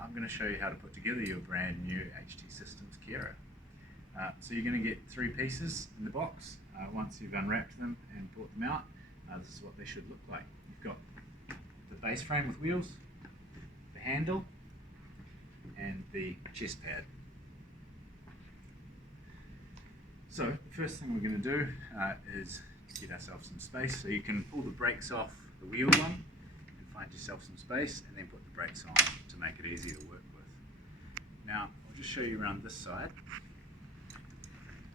I'm going to show you how to put together your brand new HT Systems Kera. So you're going to get 3 pieces in the box. Once you've unwrapped them and brought them out, this is what they should look like. You've got the base frame with wheels, the handle, and the chest pad. So the first thing we're going to do is get ourselves some space. So you can pull the brakes off the wheel one and find yourself some space, and then put the brakes on to make it easier to work with. Now I'll just show you around this side.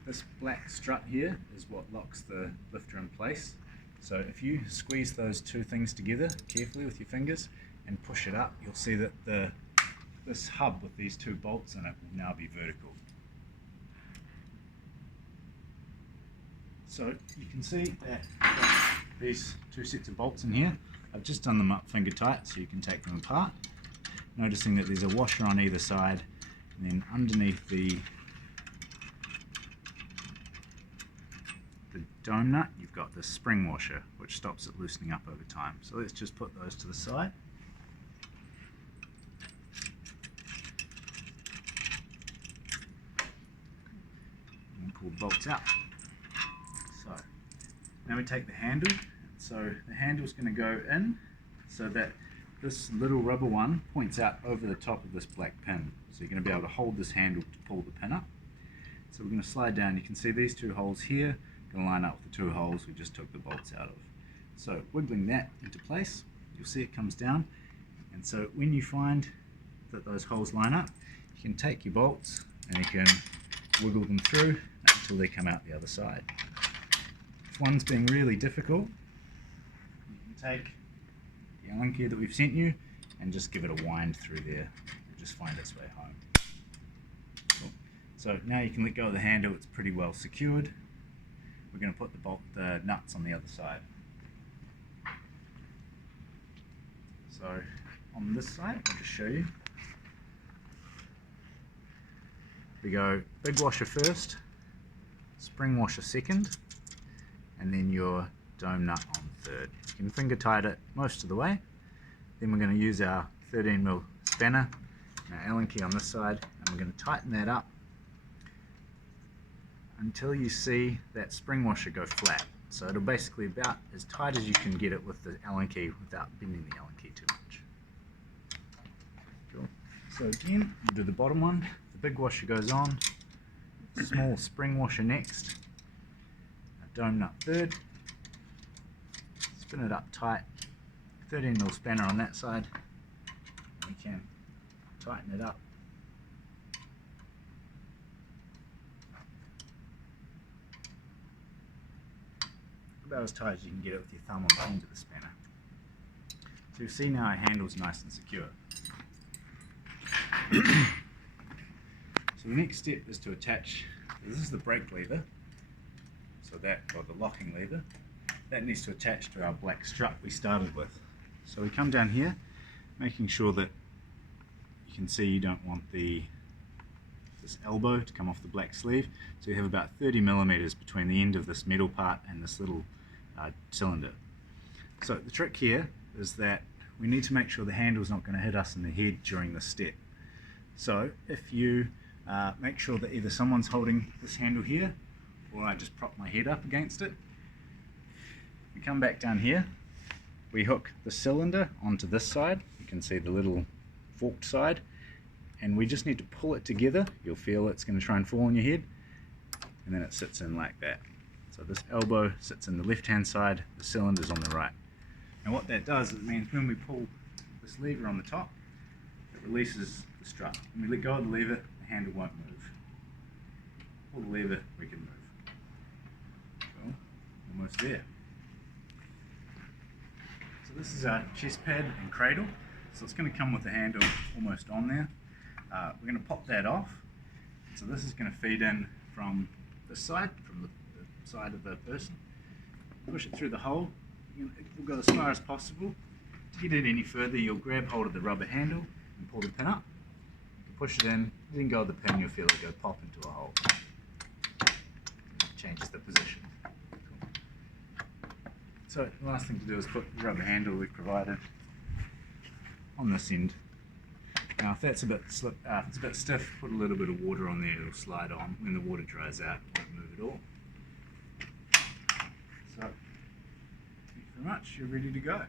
This black strut here is what locks the lifter in place. So if you squeeze those 2 things together carefully with your fingers and push it up, you'll see that this hub with these 2 bolts in it will now be vertical. So you can see that I've got these 2 sets of bolts in here. I've just done them up finger tight so you can take them apart. Noticing that there's a washer on either side, and then underneath the dome nut you've got this spring washer which stops it loosening up over time. So let's just put those to the side. And pull the bolts out. So now we take the handle. So the handle's going to go in so that this little rubber one points out over the top of this black pin. So you're going to be able to hold this handle to pull the pin up. So we're going to slide down. You can see these 2 holes here going to line up with the 2 holes we just took the bolts out of. So wiggling that into place, you'll see it comes down. And so when you find that those holes line up, you can take your bolts and you can wiggle them through until they come out the other side. If one's being really difficult, you can take the Allen key that we've sent you and just give it a wind through there. It'll just find its way home. Cool. So now you can let go of the handle, it's pretty well secured. We're going to put the nuts on the other side. So on this side, I'll just show you. We go big washer first, spring washer second, and then your dome nut on third. You can finger tight it most of the way. Then we're going to use our 13mm spanner and our Allen key on this side, and we're going to tighten that up until you see that spring washer go flat. So it'll basically be about as tight as you can get it with the Allen key without bending the Allen key too much. Cool. So again, we'll do the bottom one. The big washer goes on, small spring washer next, a dome nut third, spin it up tight, 13mm spanner on that side, we can tighten it up. About as tight as you can get it with your thumb on the end of the spanner. So you'll see now our handle's nice and secure. So the next step is to attach, this is the brake lever, so that, or the locking lever, that needs to attach to our black strut we started with. So we come down here, making sure that you can see you don't want this elbow to come off the black sleeve, so you have about 30mm between the end of this metal part and this little cylinder. So the trick here is that we need to make sure the handle is not going to hit us in the head during this step. So if you make sure that either someone's holding this handle here, or I just prop my head up against it, we come back down here, we hook the cylinder onto this side, you can see the little forked side, and we just need to pull it together. You'll feel it's going to try and fall on your head, and then it sits in like that. So this elbow sits in the left hand side, the cylinder's on the right. And what that does is it means when we pull this lever on the top, it releases the strut. When we let go of the lever, the handle won't move. Pull the lever, we can move. Cool. Almost there. So this is our chest pad and cradle. So it's going to come with the handle almost on there. We're going to pop that off. So this is going to feed in from this side, from the side of the person. Push it through the hole. You'll go as far as possible. To get it any further, you'll grab hold of the rubber handle and pull the pin up. You can push it in, then go with the pin, you'll feel it go pop into a hole. It changes the position. Cool. So the last thing to do is put the rubber handle we've provided on this end. Now if that's a bit it's a bit stiff, put a little bit of water on there, it'll slide on. When the water dries out, it won't move at all. So, thank you very much, you're ready to go.